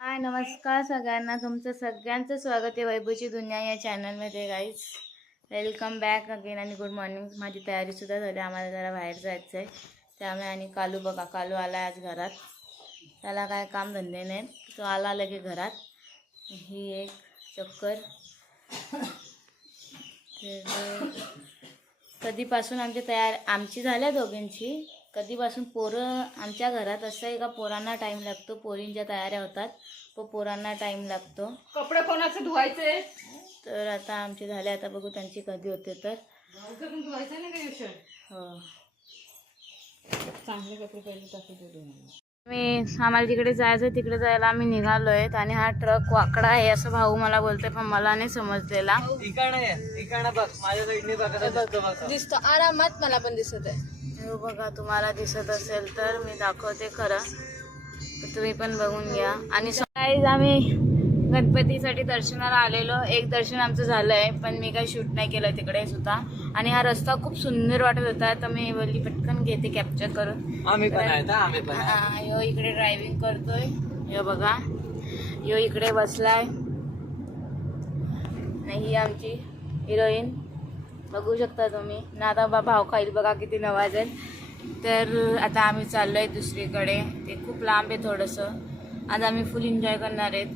हाय नमस्कार सगळ्यांना, तुमचं सगळ्यांचं स्वागत आहे वैभवची दुनिया या चॅनलमध्ये. गाईज वेलकम बॅक अगेन आणि गुड मॉर्निंग. माझी तयारीसुद्धा झाली, आम्हाला जरा बाहेर जायचं आहे त्यामुळे. आणि कालू बघा, कालू आला आज घरात. त्याला काय काम धंदे नाहीत, तो आला लगे घरात. ही एक चक्कर. कधीपासून आमची झाल्या दोघींची. कधीपासून पोरं आमच्या घरात असं आहे का पोरांना टाईम लागतो, पोरींच्या तयाऱ्या होतात पण पोरांना टाईम लागतो. कपडे कोणाचे धुवायचे तर आता आमचे झाले, आता बघू त्यांची कधी होते तर. धुवायचं नाही का? हो, चांगले कपडे पहिले टाकून आम्हाला जिकडे जायचं तिकडे जायला आम्ही निघालो आहेत. आणि हा ट्रक वाकडा आहे असं भाऊ मला बोलतोय, पण मला नाही समजलेला. दिसतो आरामात, मला पण दिसत आहे. हो बघा, तुम्हाला दिसत असेल तर मी दाखवते खरं, तर तुम्ही पण बघून घ्या. आणि सकाळी आम्ही गणपतीसाठी दर्शनाला आलेलो. एक दर्शन आमचं झालं आहे, पण मी काही शूट नाही केलं तिकडे सुद्धा. आणि हा रस्ता खूप सुंदर वाटत होता, तर मी बोलली पटकन घेते कॅप्चर करून. आम्ही पण यो इकडे ड्रायव्हिंग करतोय, यो बघा, यो इकडे बसलाय. ही आमची हिरोईन बघू शकता तुम्ही ना. आता भाव खाईल बघा किती नवाजेल. तर आता आम्ही चाललो आहे दुसरीकडे, ते खूप लांब आहे थोडंसं. आज आम्ही फुल एन्जॉय करणार आहेत.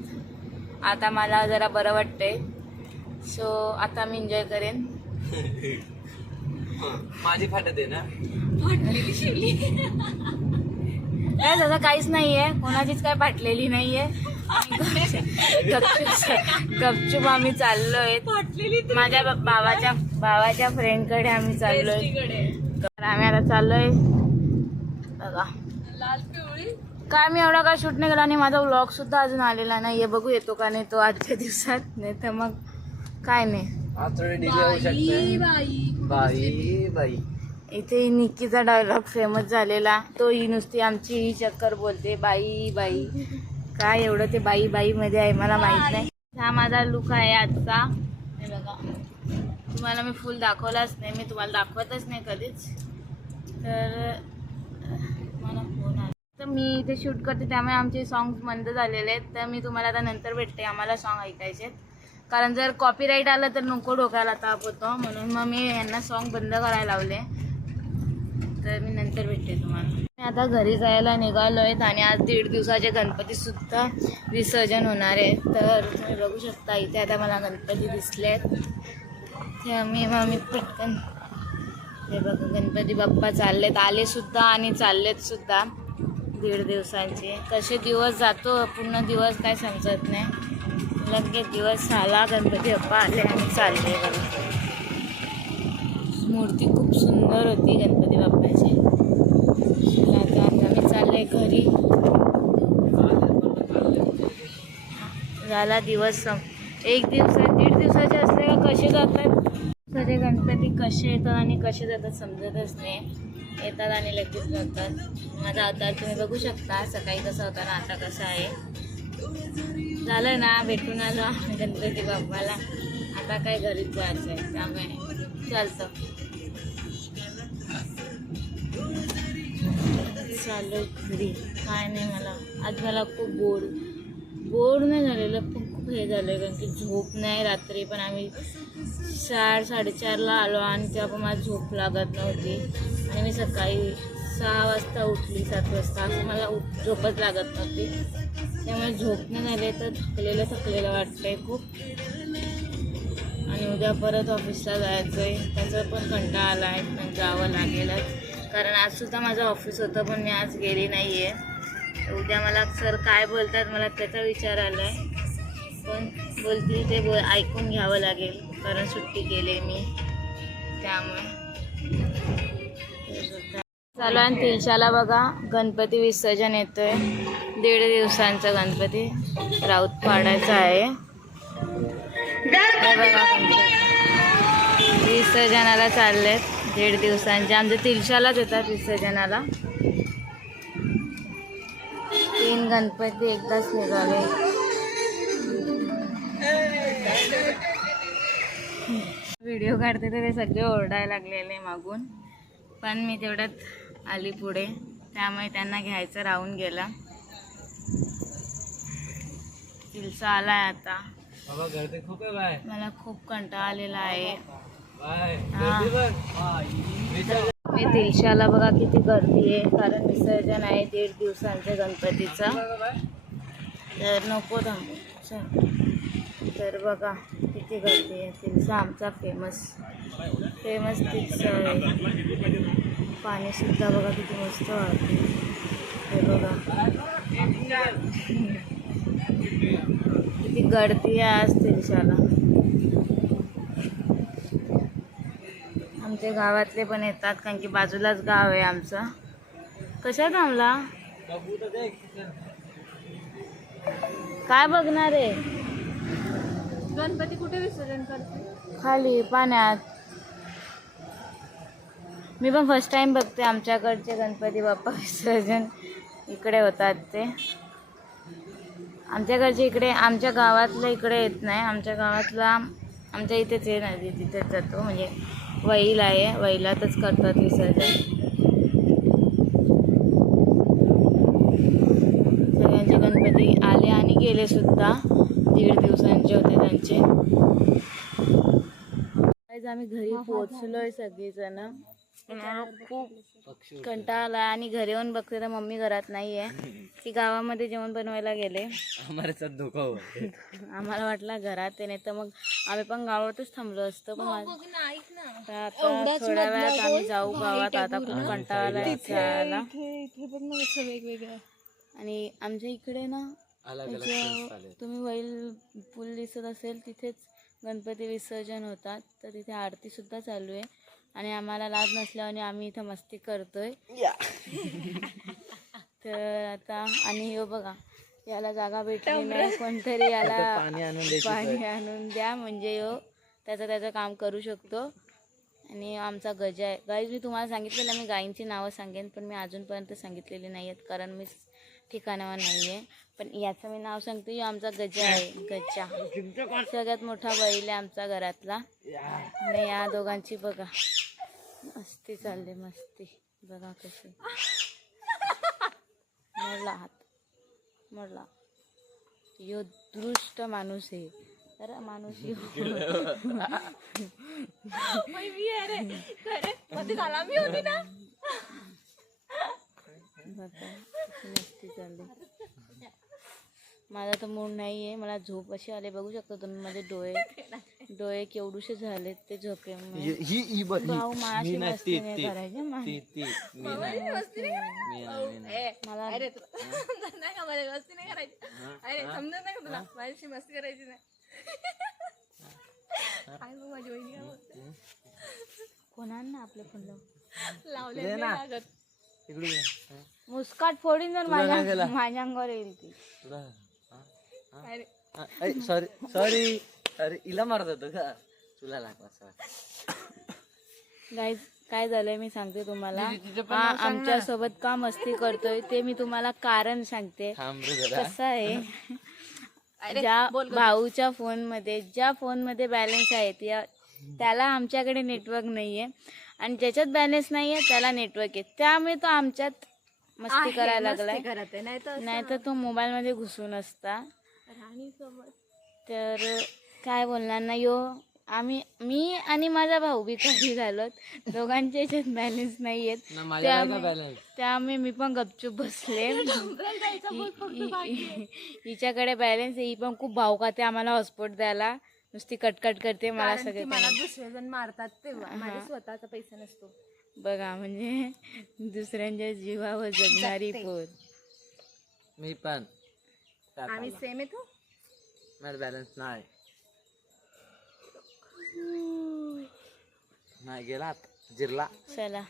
आता मला जरा बरं वाटतंय, सो आता मी एन्जॉय करेन. माझी फाटत आहे ना, काय तसं काहीच नाही आहे, कोणाचीच काय फाटलेली नाही आहे. गपचूप आम्ही चाललोय, माझ्या भावाच्या फ्रेंडकडे आम्ही चाललोय. आम्ही आता चाललोय बघा. काय मी एवढा काय शूट नाही केला, आणि माझा व्लॉग सुद्धा अजून आलेला नाही. बघू येतो का नाही तो आजच्या दिवसात, नाही तर मग काय नाही. इथे निक्कीचा डायलॉग फेमस झालेला, तो ही नुसती आमची ही चक्कर बोलते, बाई बाई. काय एवढं ते बाई बाई मध्ये आहे मला माहित नाही. हा माझा लुक आहे आजचा, हे बघा. तुम्हाला मी फुल दाखवलाच नाही, मी तुम्हाला दाखवतच नाही कधीच. तर मला फोन आला, तर मी इथे शूट करते त्यामुळे आमचे सॉंग्स बंद झालेले आहेत. तर मी तुम्हाला आता नंतर भेटते, आम्हाला सॉन्ग ऐकायचे आहेत. कारण जर कॉपीराईट आलं तर नको डोक्याला ताप होतो, म्हणून मग मी यांना सॉन्ग बंद करायला लावले. तर मी नंतर भेटते तुम्हाला. मी आता घरी जायला निघालो आहेत, आणि आज 1.5 दिवसाचे गणपतीसुद्धा विसर्जन होणार आहे. तर तुम्ही बघू शकता इथे आता मला गणपती दिसले आहेत. ते मी पटकन हे बघा, गणपती बाप्पा चाललेत, आलेसुद्धा आणि चाललेतसुद्धा 1.5 दिवसांचे. कसे दिवस जातो, पूर्ण दिवस काय समजत नाही. लगेच दिवस आला, गणपती बाप्पा आले आणि चालले बघा. मूर्ती खूप सुंदर होती गणपती बाप्पाची. आता आम्ही चालले घरी. झाला दिवस 1 दिवस 1.5 दिवसाचे असले का कसे जातात सगळे गणपती, कसे येतात आणि कसे जातात समजतच नाही. येतात आणि लगेच जातात. माझा अवतार तुम्ही बघू शकता, सकाळी कसा होता ना आता कसा आहे. झालं ना, भेटून आलो गणपती बाप्पाला. आता काय घरीच जायचं आहे, त्यामुळे चालतं. चालू घरी. काय नाही, मला खूप बोर नाही झालेलं, पण खूप हे झालं, कारण की झोप नाही. रात्री पण आम्ही 4-4:30ला आलो, आणि तेव्हा पण मला झोप लागत नव्हती. आणि मी सकाळी 6 वाजता उठली, 7 वाजता, असं मला झोपच लागत नव्हती. त्यामुळे झोप नाही झाले, तर थकलेलं वाटतंय खूप. आणि उद्या परत ऑफिसला जायचं आहे, त्याचा पण कंटाळा आला आहे, पण जावं लागेलच. कारण आजसुद्धा माझं ऑफिस होतं, पण मी आज गेली नाही आहे. उद्या मला सर काय बोलतात मला त्याचा विचार आला आहे, पण बोलतील ते ऐकून घ्यावं लागेल, कारण सुट्टी केली मी त्यामुळे. चालू आहे तिलशाला बघा, गणपती विसर्जन येतोय. 1.5 दिवसांचा गणपती राऊत पाडायचा आहे. विसर्जनाला चाललेत 1.5 दिवसांचे. आमच्या तिलशालाच येतात विसर्जनाला. 3 गणपती एकदाच निघाले. व्हिडिओ काढते तर ते सगळे ओरडायला लागलेले मागून, पण मी तेवढ्यात आली पुढे, त्यामुळे त्यांना घ्यायचं राहून गेला. तिलसा आलाय आता. बाबा गर्दी खूप आहे बाय. मला खूप कंटाळा आलेला आहे. बाय हा. गर्दी बघ. मी तिलशाला बघा किती गर्दी आहे, कारण विसर्जन आहे 1.5 दिवसांचं गणपतीचं. तर नको थांबू चल. तर बघा किती गर्दी आहे. तिलसा आमचा फेमस तिलसा आहे. पाणीसुद्धा बघा किती मस्त वाटते. हे बघा किती गर्दी आहे आज तिलशाला. आमच्या गावातले पण येतात, कारण की बाजूलाच गाव आहे आमचं. कशा थांबला? काय बघणार आहे? गणपती कुठे विसर्जन करते? खाली पाण्यात. मी पण फर्स्ट टाइम बघते आमच्याकडचे गणपती बाप्पा विसर्जन इकडे होतात ते. आमच्याकडचे इकडे आमच्या गावातलं इकडे येत नाही. आमच्या गावातला आमच्या इथेच आहे, नदी तिथेच जातो. म्हणजे वैल आहे, वैलातच करतात विसर्जन. सगळ्यांचे गणपती आले आणि गेले सुद्धा. 1.5 दिवसांचे होते त्यांचे. आम्ही घरी पोहोचलोय सगळीजण. मला खूप कंटाळा आला आणि घरी येऊन बघते तर मम्मी घरात नाही आहे. ती गावामध्ये जेवण बनवायला गेले. हमारे साथ धोखा हुआ. आम्हाला वाटलं घरात आहे, नाही तर मग आम्ही पण गावातच थांबलो असतो. पण आता थोड्या वेळात आम्ही जाऊ गावात. आता खूप कंटाळा आला. वेगवेगळ्या आणि आमच्या इकडे ना तुम्ही वैल पूल दिसत असेल, तिथेच गणपती विसर्जन होतात. तर तिथे आरती सुद्धा चालू आहे आणि आम्हाला लाज नसल्याने आम्ही इथं मस्ती करतोय. तर आता आणि हो बघा याला जागा भेटली नाही, कोणतरी याला पाणी आणून द्या, म्हणजे हो त्याचं काम करू शकतो. आणि आमचा गजा आहे. गाईज मी तुम्हाला सांगितलेलं मी गायींची नावं सांगेन, पण मी अजूनपर्यंत सांगितलेली नाही आहेत, कारण मी ठिकाणावर नाही आहे. पण याचं मी नाव सांगते. आमचा गजा आहे. गजा सगळ्यात मोठा बैल आहे आमचा घरातला. आणि या दोघांची बघा मस्ती चालली. मस्ती बघा कशी. मोडला हात, मोडला. यो दृष्ट माणूस आहे. तर माणूस मस्ती चालली. माझा तर मूड नाही आहे, मला झोप अशी आले. बघू शकता तुम्ही माझे डोळे केवढूशे झालेत ते झोपे. भाऊ माझी मस्ती नाही करायची. मस्ती करायची नाही. कोणाला आपले फोन लावले मुस्काट फोडीन जर माझ्या अंगावर येईल ती. सॉरी अरे इला मारत होतो का तुला लागला. गाईज काय झालंय मी सांगते तुम्हाला. आमच्या सोबत का मस्ती करतोय ते मी तुम्हाला कारण सांगते. कसं आहे, ज्या भाऊच्या फोनमध्ये ज्या फोनमध्ये बॅलन्स आहे त्याला आमच्याकडे नेटवर्क नाही आहे, आणि ज्याच्यात बॅलन्स नाही आहे त्याला नेटवर्क आहे. त्यामुळे तो आमच्यात मस्ती करायला लागलाय. नाही तर तो मोबाईलमध्ये घुसून असता. तर काय बोलणार ना. मी आणि माझा भाऊ बी कधी झालो, दोघांच्या याच्यात बॅलन्स नाही आहेत. त्यामुळे मी पण गपचूप बसले. हिच्याकडे बॅलन्स आहे, ही पण खूप भाऊ खाते आम्हाला हॉटस्पॉट द्यायला. नुसती कटकट करते मला. सगळे दुसरे जण मारतात तेव्हा माझा स्वतःचा पैसा नसतो. बघा म्हणजे दुसऱ्यांच्या जीवावर जगणारी पोर. मी पण आम्ही सेम येतो. माझा बॅलन्स नाही गेला, जिरला. चला